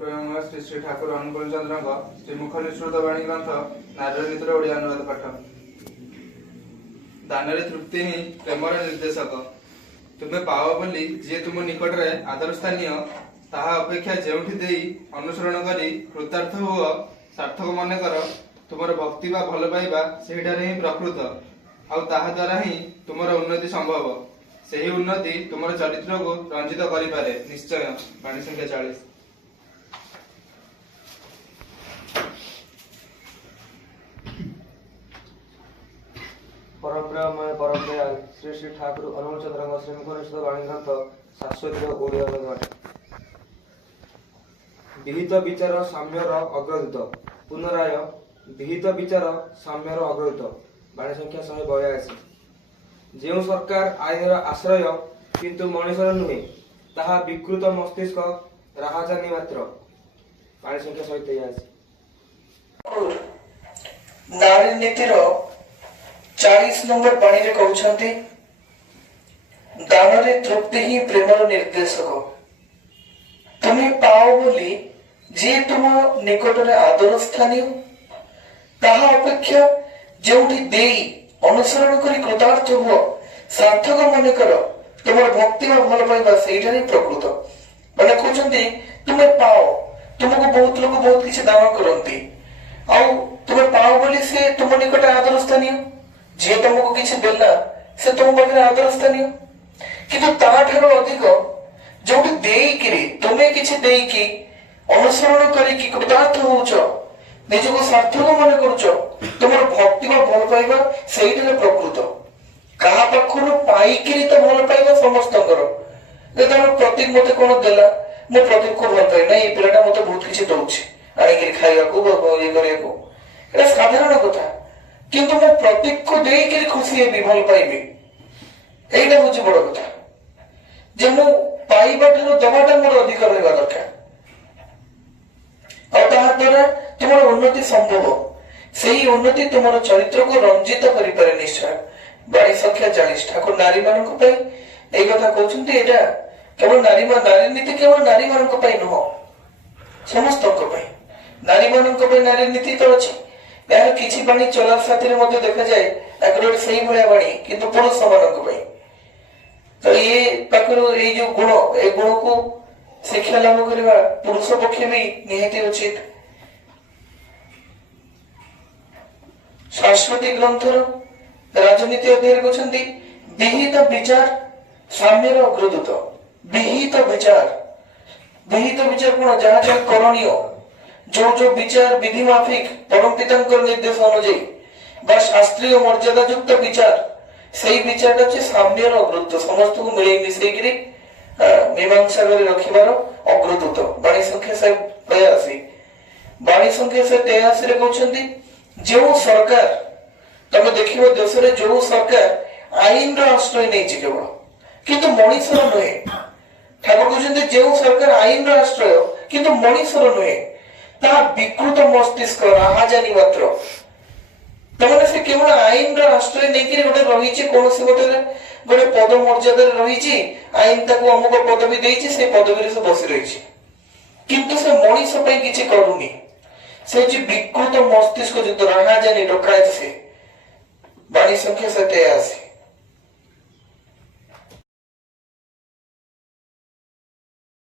प्रेम श्री श्री ठाकुर अनुकूल चंद्र श्रीमुख निश्रुत वाणी ग्रंथ नारी नीतिर ओडिया अनुवाद पाठ। दान तृप्ति ही प्रेमर निर्देशक। तुम्हें पाओ बोली जी तुम निकट में आदर स्थानीय ताहा अपेक्षा जेउठी देई अनुसरण करी कृतार्थ हुआ सार्थक मन कर। तुमर भक्ति बा भल पाइबा सेहिठारे ही प्रकृत आउ ताहा द्वारा ही तुमर उन्नति संभव। सही उन्नति तुमर चरित्र को रंजित करिपारे निश्चय। वाणी संख्या 40। परब्रह्ममय परमदयाल श्री श्री ठाकुर अनुकूल चंद्र श्रीमुख निश्रुत वाणी ग्रंथ शाश्वत ओडिया अनुवाद। विहित विचार साम्यर अग्रदूत। पुनराय विहित विचार साम्यर अग्रदूत। वाणी संख्या 182। जो सरकार आईनर आश्रय किंतु मनुष्यर नुहे ताहा विकृत मस्तिष्क राहाजानी मात्र। वाणी संख्या 183। नारी नीतिर 40 नंबर पानी रे कहउछंती दान रे तृप्ति ही प्रेमर निर्देशक। तुम्हें पाओ बोली जे तुम निकट रे आदर स्थानीय ताहा अपेक्षा जेउठी देई अनुसरण करी कृतार्थ हुआ सार्थक मन कर। तुमर भक्ति व भल पाइबा सेइठारे प्रकृत। माने कहउछंती तुम्हें पाओ तुमको बहुत लोग बहुत किछि दान करंती आउ तुम्हें पाओ बोली से तुम निकट आदर स्थानीय जे तुमको किछि देला से तुम पाखरे आदर स्थानीय। किंतु ताठारो अधिक जोठी देई किरी तुमे किछि देई की अनुसरण करी की कृतार्थ होउछ निजको सार्थक मन करूछ तुमर भक्ति व भल पाइबा सेइठारे प्रकृत। कहा पाखरु पाई किरी तो भल पाइबा समस्तकर जेतन प्रतीक मते कोन देला मो प्रतीक को भल पाइ नै पिलाटा मते बहुत किछि दउछि आइ किरी खाइबा को ये करिया को एटा साधारण कथा। किंतु मो प्रतीक को देई किरी खुशी हेबी भल पाइबी एइटा होछि बड़ कथा। जे मो पाइबा ठरो दबाटा मोर अधिकार रहबा दरकार और ताहा द्वारा तुमर उन्नति संभव। सही उन्नति तुमर चरित्र को रंजित करि पारे निश्चय। वाणी संख्या 40। ठाकुर नारी मानक पई एई कथा कहउछन्ती एटा केवल नारी नीति केवल नारी मानक पई नुह समस्तक पई। नारी मानक पई नारी नीति तो अछि यार किछि बाणी चलार साथी रे मध्ये देखा जाय एकरोड सही भलिया बाणी किंतु पुरुष मानक पई तो ये पाखरु ए जो गुण ए गुण को शिक्षा लाभ करबा पुरुष पक्षे भी निहाती उचित। शाश्वती ग्रंथर राजनीति अध्याय कहउछन्ती विहित विचार साम्यर अग्रदूत। विहित विचार कोन जहा जहा करणीय जो विचार विधि माफिक परम पितांकर निर्देश अनुଯାयी बा शास्त्रीय मर्यादा युक्त विचार सही विचारटा जे साम्यर अग्रदूत समस्त को मिले मिसई करी मीमांसा करे रखिबार अग्रदूत। वाणी संख्या 82। वाणी संख्या 83 रे कहउछन्ती जो सरकार तमे देखिबो देश रे जो सरकार आईन रो आश्रय नै छि केवल किंतु मनुष्यर नहे। ठाकुर कहउछन्ती जो सरकार आईन रो आश्रय किंतु मनुष्यर नहे ता विकृत मस्तिष्क राहाजानी मात्र। तमने से केवल आईन रो आश्रय नै कि गोटे रही छि कोनोसी गोटे पद मर्यादा रे रही छि आईन ताको अमुक पदवी देई छि से पदवी रे से बसी रही छि किंतु से मनुष्य पई किछि करूनी से जे विकृत मस्तिष्क जो राहाजानी डकायत से। वाणी संख्या 87।